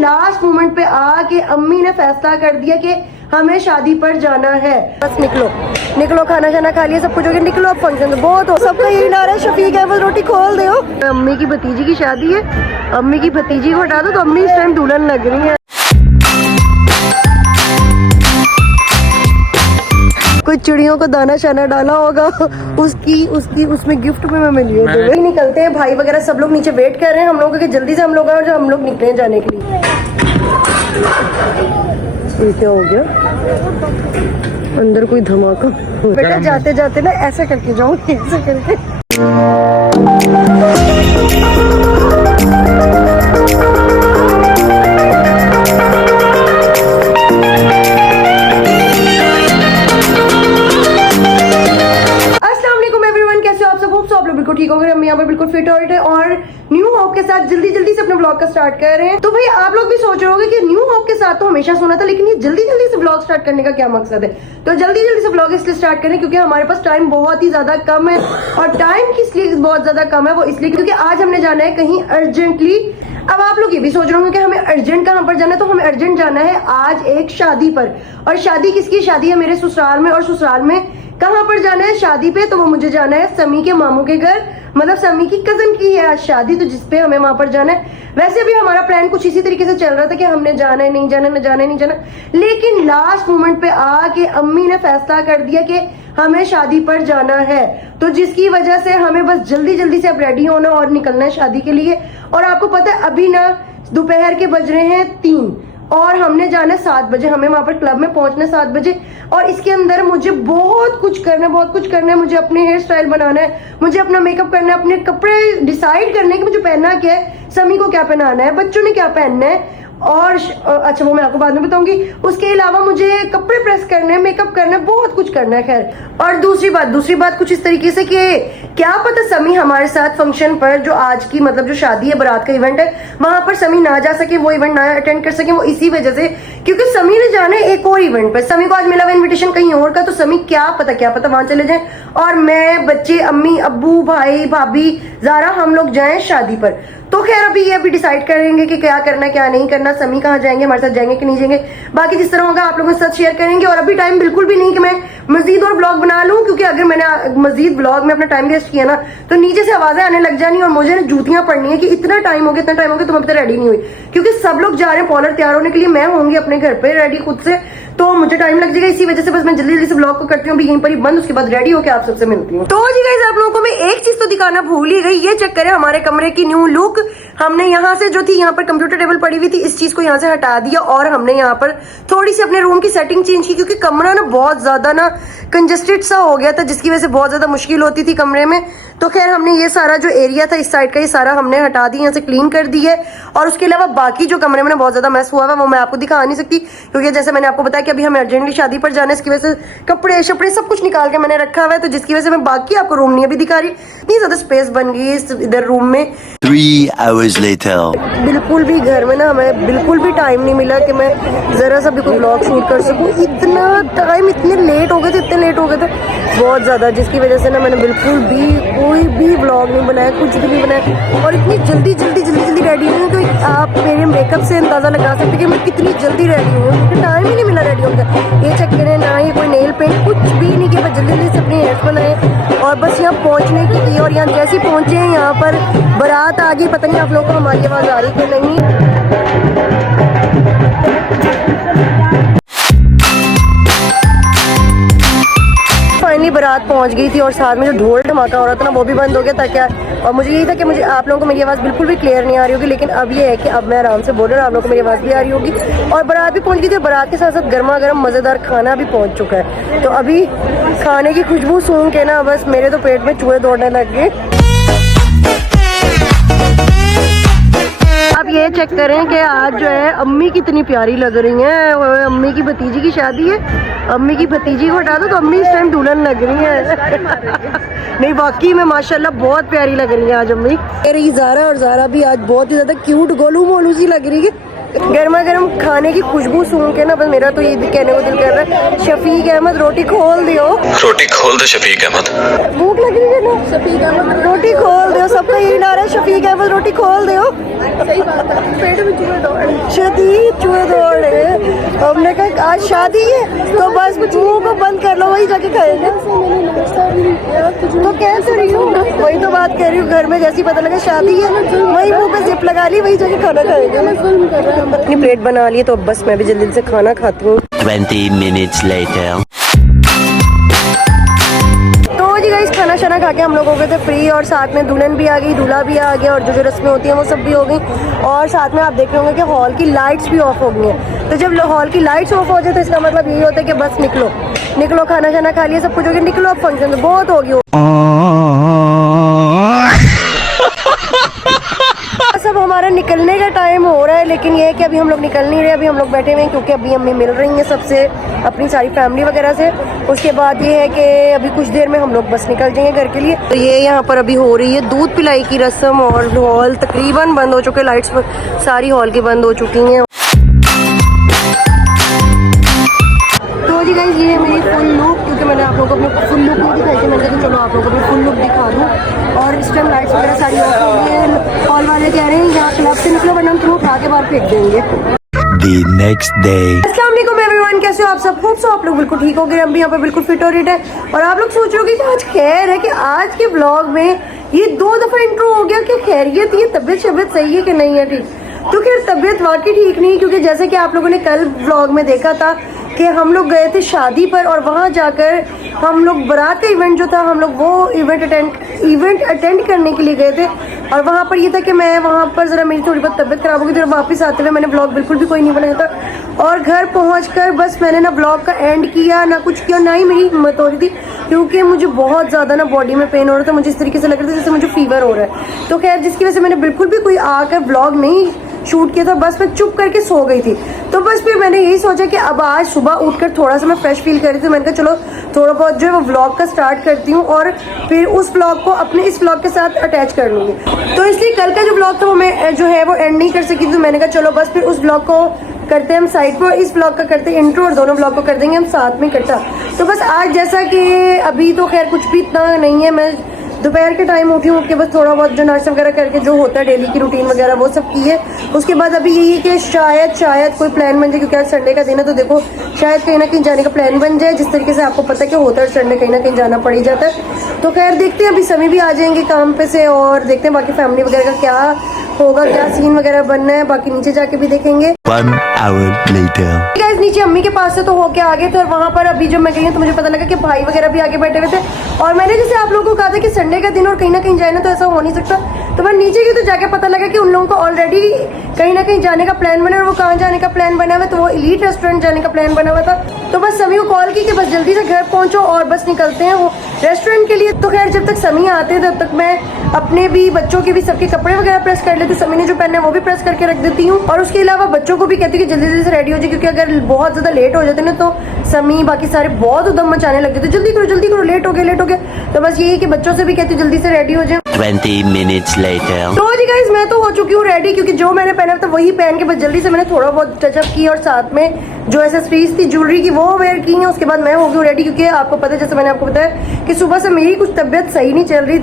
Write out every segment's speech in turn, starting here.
Last moment पे आके अम्मी ने फैसला कर दिया कि हमें शादी पर जाना है। बस निकलो निकलो, खाना खाना खा लिया, सब कुछ हो गया, निकलो अब फंक्शन से बहुत हो। सबका यही नारा है शफीक है बस रोटी खोल दो। अम्मी की भतीजी की शादी है, अम्मी की भतीजी को हटा दो तो अम्मी इस टाइम दुल्हन लग रही है। कोई चिड़ियों को दाना शाना डाला होगा उसमें गिफ्ट में मैं मिली है। निकलते हैं, भाई वगैरह सब लोग नीचे वेट कर रहे हैं हम लोगों के, जल्दी से हम लोग आए और हम लोग निकले जाने के लिए। क्या हो गया अंदर कोई धमाका? बेटा जाते जाते ना ऐसे करके जाओ, ऐसे करके। बिल्कुल ठीक हो गए, हम यहाँ पर बिल्कुल फिट और न्यू होप के साथ जल्दी जल्दी से अपने ब्लॉग का स्टार्ट कर रहे हैं। तो भाई आप लोग भी सोच रहे होंगे कि न्यू होप के साथ तो हमेशा सोना था, लेकिन ये जल्दी जल्दी से ब्लॉग स्टार्ट करने का क्या मकसद है? तो जल्दी जल्दी से ब्लॉग इसलिए स्टार्ट करें क्योंकि हमारे पास टाइम बहुत ही ज्यादा कम है। और टाइम किस लिए बहुत ज्यादा कम है? वो इसलिए क्योंकि आज हमने जाना है कहीं अर्जेंटली। अब आप लोग ये भी सोच रहे होंगे कि हमें अर्जेंट कहाँ पर जाना है, तो हमें अर्जेंट जाना है आज एक शादी पर। और शादी किसकी शादी है? मेरे ससुराल में। और ससुराल में कहाँ पर जाना है शादी पे? तो वो मुझे जाना है समी के मामू के घर, मतलब समी की कजन की है आज शादी, तो जिसपे हमें वहां पर जाना है। वैसे भी हमारा प्लान कुछ इसी तरीके से चल रहा था कि हमने जाना है, नहीं जाना, न जाना है, नहीं जाना, लेकिन लास्ट मोमेंट पे आके अम्मी ने फैसला कर दिया कि हमें शादी पर जाना है। तो जिसकी वजह से हमें बस जल्दी जल्दी से अब रेडी होना और निकलना है शादी के लिए। और आपको पता है अभी ना दोपहर के बज रहे हैं 3 और हमने जाना है 7 बजे, हमें वहां पर क्लब में पहुंचना है 7 बजे। और इसके अंदर मुझे बहुत कुछ करना है, मुझे अपने हेयर स्टाइल बनाना है, मुझे अपना मेकअप करना है, अपने कपड़े डिसाइड करने कि मुझे पहनना क्या है, समी को क्या पहनाना है, बच्चों ने क्या पहनना है, और अच्छा वो मैं आपको बाद में बताऊंगी। उसके अलावा मुझे कपड़े प्रेस करने हैं, मेकअप करना है, बहुत कुछ करना है। खैर और दूसरी बात कुछ इस तरीके से कि क्या पता समी हमारे साथ फंक्शन पर जो आज की मतलब जो शादी है, बारात का इवेंट है, वहां पर समी ना जा सके, वो इवेंट ना अटेंड कर सके। वो इसी वजह से क्योंकि समी ने जाना है एक और इवेंट पर, समी को आज मिला हुआ इन्विटेशन कहीं और का, तो समी क्या पता वहां चले जाए और मैं, बच्चे, अम्मी, अब्बू, भाई, भाभी, ज़ारा, हम लोग जाएं शादी पर। तो खैर अभी डिसाइड करेंगे कि क्या करना है क्या नहीं करना, समी कहाँ जाएंगे, हमारे साथ जाएंगे कि नहीं जाएंगे, बाकी जिस तरह होगा आप लोगों के साथ शेयर करेंगे। और अभी टाइम बिल्कुल भी नहीं कि मैं मजीद और ब्लॉग बना लूं, क्योंकि अगर मैंने मजीद ब्लॉग में अपना टाइम वेस्ट किया ना तो नीचे से आवाजें आने लग जानी और मुझे ना जूतियां पड़नी है कि इतना टाइम हो गया तुम अभी तक रेडी नहीं हुई। क्योंकि सब लोग जा रहे हैं पार्लर तैयार होने के लिए, मैं होंगी अपने घर पे रेडी खुद से, तो मुझे टाइम लग जाएगा। इसी वजह से बस मैं जल्दी जल्दी से ब्लॉग को करती हूँ, अभी यहीं पर ही बंद, उसके बाद रेडी होकर आप सबसे मिलती हूँ। तो जी गाइस आप लोगों को मैं एक चीज तो दिखाना भूल ही गई, ये चेक करें हमारे कमरे की न्यू लुक। हमने यहाँ से जो थी, यहाँ पर कंप्यूटर टेबल पड़ी हुई थी, इस चीज को यहाँ से हटा दिया और हमने यहाँ पर थोड़ी सी अपने रूम की सेटिंग चेंज की, क्योंकि कमरा ना बहुत ज्यादा ना कंजेस्टेड सा हो गया था, जिसकी वजह से बहुत ज्यादा मुश्किल होती थी कमरे में। तो खैर हमने ये सारा जो एरिया था इस साइड का, ये सारा हमने हटा दिया, यहाँ से क्लीन कर दी है। और उसके अलावा बाकी जो कमरे में ना बहुत ज्यादा मैस हुआ है वो मैं आपको दिखा नहीं सकती, क्योंकि जैसे मैंने आपको बताया कि अभी हमें अर्जेंटली शादी पर जाना है, इसकी वजह से कपड़े शपड़े सब कुछ निकाल के मैंने रखा हुआ है, तो जिसकी वजह से मैं बाकी आपको रूम नहीं अभी दिखा रही। इतनी ज्यादा स्पेस बन गई इधर रूम में। 3 hours later बिल्कुल भी घर में ना हमें बिल्कुल भी टाइम नहीं मिला कि मैं जरा सा भी कोई ब्लॉग शूट कर सकूं। इतना टाइम, इतने लेट हो गए थे बहुत ज्यादा, जिसकी वजह से ना मैंने बिल्कुल भी कोई भी ब्लॉग नहीं बनाया, कुछ भी नहीं बनाया। और इतनी जल्दी रेडी हूँ कि आप मेरे मेकअप से अंदाजा लगा सकते कि मैं कितनी जल्दी रेडी हूँ, क्योंकि टाइम ही नहीं मिला रेडी होकर। ये चेक करें, ना ही कोई नेल पेंट कुछ भी नहीं किया, बस जल्दी से अपने हेयर्स बनाए और बस यहाँ पहुँचने की। और यहाँ जैसे ही पहुँचे हैं यहाँ पर बारात आ गई, पता नहीं आप लोगों को हमारी आवाज आ रही कि नहीं। फाइनली बारात पहुंच गई थी और साथ में जो ढोल धमाका हो रहा था ना वो भी बंद हो गया था। क्या और मुझे यही था कि मुझे आप लोगों को मेरी आवाज़ बिल्कुल भी क्लियर नहीं आ रही होगी, लेकिन अब ये है कि अब मैं आराम से बोल रहा हूँ, आप लोगों को मेरी आवाज़ भी आ रही होगी। और बारात भी पहुंच गई थी, बारात के साथ साथ गर्मा गर्म मज़ेदार खाना भी पहुंच चुका है। तो अभी खाने की खुशबू सूंघ के ना बस मेरे तो पेट में चूहे दौड़ने लग गए। आप ये चेक करें कि आज जो है अम्मी कितनी प्यारी लग रही हैं। अम्मी की भतीजी की शादी है, अम्मी की भतीजी को हटा दो तो अम्मी इस टाइम दुल्हन लग रही है। नहीं वाकई में माशाल्लाह बहुत प्यारी लग रही है आज अम्मी। मेरी ज़ारा, और ज़ारा भी आज बहुत ही ज्यादा क्यूट गोलू मोलू सी लग रही है। गर्मा गर्म खाने की खुशबू सूंघ के ना बस मेरा तो ये कहने को दिल कर रहा है, शफीक अहमद रोटी खोल दियो। रोटी खोल दे शफीक अहमद। भूख लग रही है ना, शफीक अहमद रोटी खोल दियो। सबका यही नारा है, शफीक अहमद रोटी खोल दियो। सही बात है, पेट में चूहे दौड़, शदीद चूहे दौड़ रहे हैं। हमने कहा आज शादी है तो बस मुंह को बंद कर लो, वही जाके खाएंगे। तो कह तो रही हूँ, वही तो बात कह रही हूँ, घर में जैसी पता लगा शादी है वही मुंह पे जिप लगा ली, वही जाके खाना खाएंगे। अपनी प्लेट बना ली तो अब बस मैं भी जल्दी से खाना खाती हूँ। 20 minutes later. तो जी गाइस खाना शाना खा के हम लोग हो गए थे फ्री, और साथ में दुल्हन भी आ गई, दूल्हा भी आ गया, और जो जो रस्में होती हैं वो सब भी हो गई। और साथ में आप देख रहे होंगे कि हॉल की लाइट्स भी ऑफ हो गई हैं। तो जब हॉल की लाइट्स ऑफ हो जाए तो इसका मतलब यही होता है कि बस निकलो निकलो, खाना शाना खा लिया, सब कुछ हो गया, निकलो अब फंक्शन तो बहुत हो गया। सब हमारा निकलने का टाइम हो रहा है, लेकिन ये है कि अभी हम लोग निकल नहीं रहे, अभी हम लोग बैठे हुए हैं क्योंकि अभी अम्मी मिल रही हैं सबसे, अपनी सारी फैमिली वगैरह से। उसके बाद ये है कि अभी कुछ देर में हम लोग बस निकल जाएंगे घर के लिए। तो ये यहाँ पर अभी हो रही है दूध पिलाई की रस्म, और हॉल तकरीबन बंद हो चुके, लाइट्स सारी हॉल की बंद हो चुकी हैं। तो जी गाइस ये है मेरी फुल लुक, क्योंकि मैंने आप लोगों को अपनी फुल लुक नहीं दिखाई थी, मैंने कहा चलो आप लोगों को अपनी फुल लुक दिखा दूँ। और इस टाइम लाइट्स वगैरह सारी ऑफ हो गई है। हॉल वाले कह रहे हैं यहाँ क्लब से निकलो वरना हम तुम्हें उठा के बाहर फेंक देंगे। The next day. अस्सलाम वालेकुम एवरीवन, कैसे हो आप सब? होप सो आप लोग बिल्कुल ठीक हो गए। हम भी यहाँ पे बिल्कुल फिट और हिट है। और आप लोग सोच रहे हो कि आज खैर है कि आज के व्लॉग में ये 2 दफा इंट्रो हो गया कि खैरियत, ये तबीयत शबीयत सही है कि नहीं है ठीक। तो खैर तबीयत वाकई ठीक नहीं, क्योंकि जैसे कि आप लोगों ने कल व्लॉग में देखा था कि हम लोग गए थे शादी पर, और वहाँ जाकर हम लोग बारात का इवेंट जो था, हम लोग वो इवेंट अटेंड करने के लिए गए थे। और वहाँ पर ये था कि मैं वहाँ पर ज़रा मेरी थोड़ी बहुत तबीयत खराब हो गई थी, और वापस आते हुए मैंने ब्लॉग बिल्कुल भी कोई नहीं बनाया था। और घर पहुँचकर बस मैंने ना ब्लॉग का एंड किया ना कुछ किया, ना ही मेरी हिम्मत हो रही थी, क्योंकि मुझे बहुत ज़्यादा ना बॉडी में पेन हो रहा था। मुझे इस तरीके से लग रहा था जैसे मुझे फीवर हो रहा है। तो खैर जिसकी वजह से मैंने बिल्कुल भी कोई आकर ब्लॉग नहीं शूट किया था, बस मैं चुप करके सो गई थी। तो बस फिर मैंने यही सोचा कि अब आज सुबह उठकर थोड़ा सा मैं फ्रेश फील कर रही थी, मैंने कहा चलो थोड़ा बहुत जो है वो व्लॉग का स्टार्ट करती हूँ, और फिर उस व्लॉग को अपने इस व्लॉग के साथ अटैच कर लूँगी। तो इसलिए कल का जो व्लॉग था वो मैं जो है वो एंड नहीं कर सकी, तो मैंने कहा चलो बस फिर उस व्लॉग को करते हैं हम साइड पर, इस व्लॉग का करते हैं इंट्रो, और दोनों व्लॉग को कर देंगे हम साथ में इकट्ठा। तो बस आज जैसा कि अभी तो खैर कुछ भी इतना नहीं है, मैं दोपहर के टाइम उठी हूँ कि बस थोड़ा बहुत जो नाश्ता वगैरह करके जो होता है डेली की रूटीन वगैरह वो सब की है। उसके बाद अभी यही है कि शायद कोई प्लान बन जाए, क्योंकि आज संडे का दिन है, तो देखो शायद कहीं ना कहीं जाने का प्लान बन जाए। जिस तरीके से आपको पता है कि होता है संडे कहीं ना कहीं जाना पड़ ही जाता है। तो खैर देखते हैं, अभी सभी भी आ जाएंगे काम पे से, और देखते हैं बाकी फैमिली वगैरह का क्या होगा, क्या सीन वगैरह बनना है, बाकी नीचे जाके भी देखेंगे। 1 hour later. गाइस नीचे अम्मी के पास से तो होके आ गए थे, और वहाँ पर अभी जब मैं गई हूँ तो मुझे पता लगा कि भाई वगैरह भी आगे बैठे हुए थे। और मैंने जैसे आप लोगों को कहा था कि संडे का दिन और कहीं ना कहीं जाए ना, तो ऐसा हो नहीं सकता। तो मैं नीचे गई तो जाके पता लगा कि उन लोगों को ऑलरेडी कहीं ना कहीं जाने का प्लान बना, और वो कहाँ जाने का प्लान बना हुआ, तो वो एलीट रेस्टोरेंट जाने का प्लान बना हुआ था। तो बस समी को कॉल की कि बस जल्दी से घर पहुँचो और बस निकलते हैं वो रेस्टोरेंट के लिए। तो खैर जब तक समी आते हैं तब तक मैं अपने भी बच्चों के भी सबके कपड़े वगैरह प्रेस कर लेती हूँ। समी ने जो पहना है वो भी प्रेस करके रख देती हूँ, और उसके अलावा बच्चों को भी कहती हूँ कि जल्दी जल्दी से रेडी हो जाए, क्योंकि अगर बहुत ज्यादा लेट हो जाते ना तो समी बाकी सारे बहुत उधम मचाने लगते थे, जल्दी करो लेट हो गया। तो बस यही कि बच्चों से भी कहती हूँ जल्दी से रेडी हो जाए। 20 minutes later. तो जी गाइस मैं तो हो चुकी हूँ रेडी, क्योंकि जो मैंने पहना था वही पहन के बस जल्दी से मैंने थोड़ा बहुत टचअप की, और साथ में जो एक्सेसरीज थी ज्वेलरी की वो वेयर की है। उसके बाद मैं हो गई रेडी, क्योंकि आपको पता है जैसे मैंने आपको बताया कि सुबह से मेरी कुछ तबीयत सही नहीं चल रही,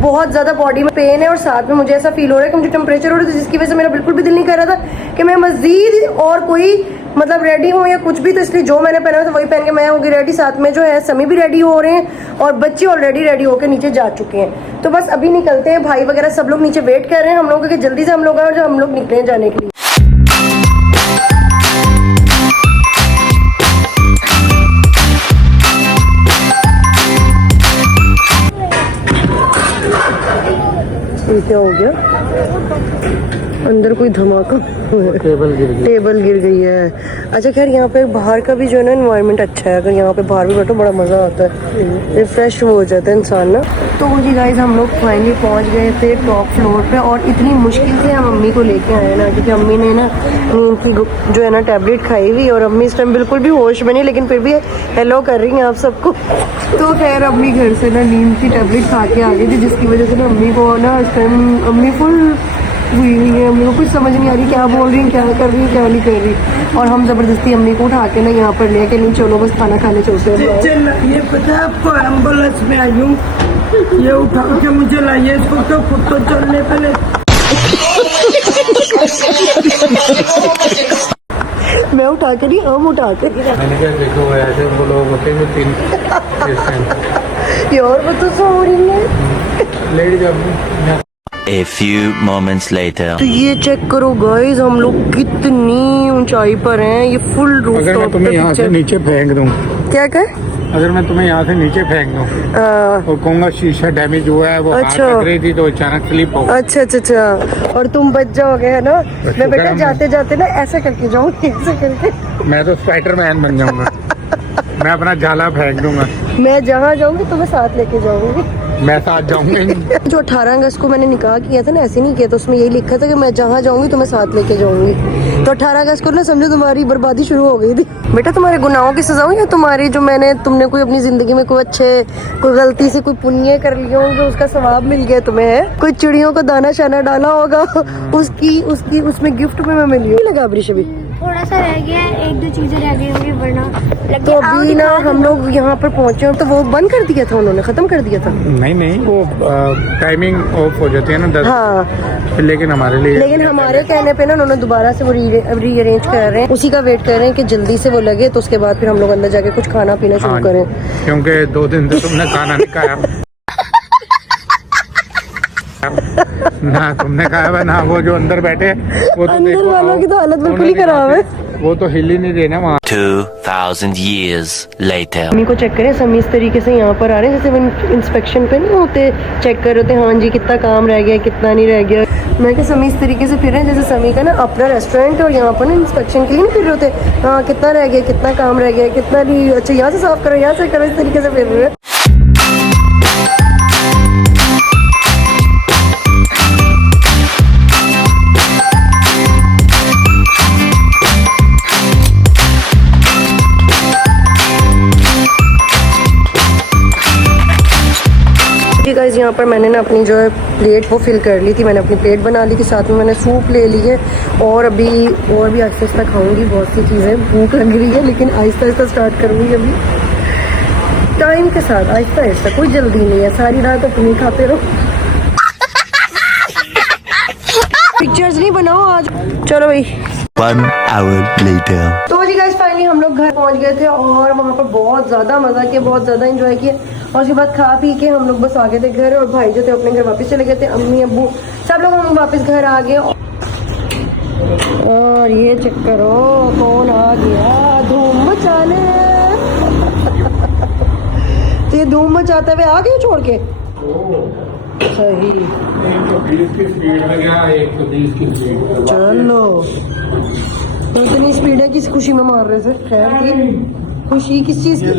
बहुत ज़्यादा बॉडी में पेन है, और साथ में मुझे ऐसा फील हो रहा है कि मुझे टेम्परेचर हो रहा है, तो जिसकी वजह से मेरा बिल्कुल भी दिल नहीं कर रहा था कि मैं मज़ीद और कोई मतलब रेडी हूँ या कुछ भी। तो इसलिए जो मैंने पहना था वही पहन के मैं होगी रेडी। साथ में जो है समी भी रेडी हो रहे हैं, और बच्चे ऑलरेडी रेडी होकर नीचे जा चुके हैं। तो बस अभी निकलते हैं, भाई वगैरह सब लोग नीचे वेट कर रहे हैं हम लोगों के, जल्दी से हम लोग आए और जो हम लोग निकले जाने के लिए। क्या हो गया? अंदर कोई धमाका, टेबल गिर गई है। अच्छा खैर यहाँ पे बाहर का भी जो है ना एनवायरनमेंट अच्छा है, अगर यहाँ पे बाहर भी बैठो बड़ा मज़ा आता है, रिफ्रेश हो जाता है इंसान ना। तो जी गाइस हम लोग फाइनली पहुँच गए थे टॉप फ्लोर पे, और इतनी मुश्किल से हम अम्मी को लेके आए ना, क्योंकि अम्मी ने ना नींद की जो है ना टैबलेट खाई हुई, और अम्मी इस टाइम बिल्कुल भी होश में नहीं, लेकिन फिर भी हेलो कर रही हैं आप सबको। तो खैर अम्मी घर से ना नींद की टैबलेट खा के आ गई थी, जिसकी वजह से ना अम्मी को ना इस टाइम अम्मी फुल हुई हुई है, मेरे को कुछ समझ नहीं आ रही क्या बोल रही है, क्या कर रही है, क्या नहीं कर रही। और हम जबरदस्ती अम्मी को उठा के ना यहाँ पर ले के नहीं चलो बस खाना खाने चलते हैं। चल ये पता है आपको, एम्बुलेंस में आई हूँ, ये उठा के मुझे लाइए इसको, तो खुद तो चलने पहले। मैं उठा के नहीं, हम उठा के मैंने कहा देखो ऐसे वो लोग होते हैं जो तीन यार वो तो सो रही है। लेडी जब A few moments later. तो ये चेक करो गाइस, हम लोग कितनी ऊंचाई पर हैं। ये फुल रूफ अगर मैं टॉप तुम्हें यहाँ से पे नीचे फेंक दूँ, क्या कर अगर मैं तुम्हें यहाँ से नीचे फेंक दूँ और कहूँगा शीशा डैमेज हुआ है, वो हाथ अच्छा। लग रही थी तो अचानक स्लिप हो गई। अच्छा अच्छा अच्छा, और तुम बच जाओगे है ना। मैं बेटा हम- जाते जाते ना ऐसे करके जाऊंगी, ऐसे करके मैं तो स्पाइडरमैन बन जाऊंगा। मैं अपना जाला फेंक दूंगा, मैं जहाँ जाऊंगी तुम्हें साथ लेके जाऊंगी। मैं साथ जाऊंगा ही नहीं। जो 18 अगस्त को मैंने निकाह किया था ना, ऐसे नहीं किया था, उसमें यही लिखा था कि मैं जहाँ जाऊंगी तुम्हें साथ लेके जाऊंगी। तो 18 अगस्त को ना समझो तुम्हारी बर्बादी शुरू हो गई थी। बेटा तुम्हारे गुनाहों की सजा हुई या तुम्हारी जो तुमने कोई अपनी जिंदगी में कोई कोई गलती से कोई पुण्य कर लिया होगा, उसका सवाब मिल गया तुम्हें है? कोई चिड़ियों को दाना शाना डाला होगा, उसकी उसमें गिफ्ट में मैं मिली हूँ। लगा अबरीश अभी थोड़ा सा रह गया है, एक दो चीजें रह गई होंगी वरना तो अभी ना हम लोग यहाँ पर पहुंचे हैं, तो वो बंद कर दिया था उन्होंने, खत्म कर दिया था। नहीं वो टाइमिंग ऑफ हो जाती है ना 10, हाँ लेकिन हमारे लिए लेकिन हमारे कहने पे ना उन्होंने दोबारा से वो रीअरेंज कर रहे हैं, उसी का वेट कर रहे हैं कि जल्दी से वो लगे तो उसके बाद फिर हम लोग अंदर जाके कुछ खाना पीना शुरू हाँ, करें। क्योंकि 2 दिन से तुमने खाना नहीं खाया ना तुमने खाया हुआ, ना वो जो अंदर बैठे वो तो अंदर देखो, वालों की तो हालत बिल्कुल ही उन्होंने खराब है। वो तो हिल ही नहीं रहे ना वहाँ। 2000 years later. मम्मी को चेक करें, समी इस तरीके से यहाँ पर आ रहे हैं जैसे वो इंस्पेक्शन पे नहीं होते, चेक कर रहे होते हाँ जी कितना काम रह गया कितना नहीं रह गया। मैं कि समी इस तरीके से फिर रहे हैं जैसे समी का ना अपना रेस्टोरेंट है और यहाँ पर ना इंस्पेक्शन के लिए नहीं फिर रहे होते, हाँ कितना रह गया कितना काम रह गया कितना नहीं, अच्छा यहाँ से साफ करो यहाँ से करो, इस तरीके से फिर रहे हैं। गाइस यहाँ पर मैंने ना अपनी जो है प्लेट वो फिल कर ली थी, मैंने अपनी प्लेट बना ली थी, साथ में मैंने सूप ले ली है और अभी भी आहिस्ता आहिस्ता खाऊंगी। बहुत सी चीज़ें भूख लग रही है लेकिन आहिस्ता आहिस्ता स्टार्ट करूँगी अभी टाइम के साथ, आहिस्ता आहिस्ता, कोई जल्दी नहीं है, सारी रात अपनी खाते रहो। पिक्चर्स नहीं बनाओ आज, चलो भाई। 1 hour later. तो जी गाइस फाइनली हम लोग घर पहुंच गए थे और वहाँ पर बहुत ज़्यादा मज़ा किया, बहुत ज़्यादा एंजॉय किया और उसके बाद खा पी के हम लोग बस आ गए थे घर और भाई जो थे अपने घर वापस चले गए थे, अम्मी अब्बू सब लोग हम वापस घर आ गए। और ये चेक करो कौन आ गया धूम मचाने। तो ये धूम मचाते हुए आ गए छोड़ के सही। 120 की स्पीड में गया, 120 की स्पीड। चलो तो इतनी स्पीड है किस खुशी में मार रहे थे? खैर की खुशी किस चीज की?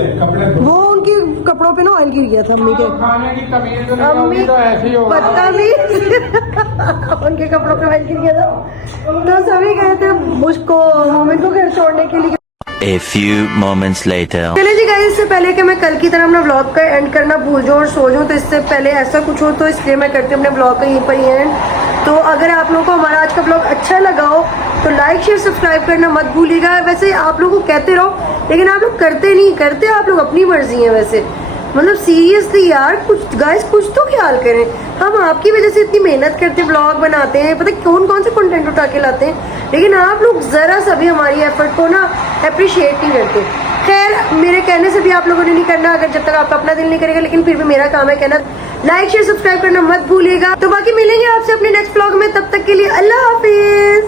वो उनके कपड़ों पे ना ऑयल गिर गया था अम्मी के। खाने की तमीज तो नहीं अम्मी होगी तो ऐसे ही होगा। पता नहीं उनके कपड़ों पे ऑयल गिर गया था तो सभी गए थे मुझको मम्मी को घर छोड़ने के लिए। A few moments later. चलिए जी गाइस, इससे पहले कि मैं कल की तरह अपना व्लॉग का एंड करना भूल जाऊँ और सो जाऊँ, तो इससे पहले ऐसा कुछ हो तो इसलिए मैं करती हूँ अपने व्लॉग का यहीं पर ही एंड। तो अगर आप लोगों को हमारा आज का व्लॉग अच्छा लगा हो तो लाइक शेयर सब्सक्राइब करना मत भूलिएगा। वैसे आप लोगों को कहते रहो लेकिन आप लोग करते नहीं, करते आप लोग अपनी मर्जी है वैसे, मतलब सीरियसली यार कुछ गाइस कुछ तो ख्याल करें। हम आपकी वजह से इतनी मेहनत करते हैं, ब्लॉग बनाते हैं, पता कौन कौन से कंटेंट उठा के लाते हैं, लेकिन आप लोग जरा सा भी हमारी एफर्ट को ना अप्रिशिएट नहीं करते। खैर मेरे कहने से भी आप लोगों ने नहीं करना, अगर जब तक आपका अपना दिल नहीं करेगा, लेकिन फिर भी मेरा काम है कहना। लाइक शेयर सब्सक्राइब करना मत भूलिएगा। तो बाकी मिलेंगे आपसे अपने नेक्स्ट व्लॉग में, तब तक के लिए अल्लाह हाफिज।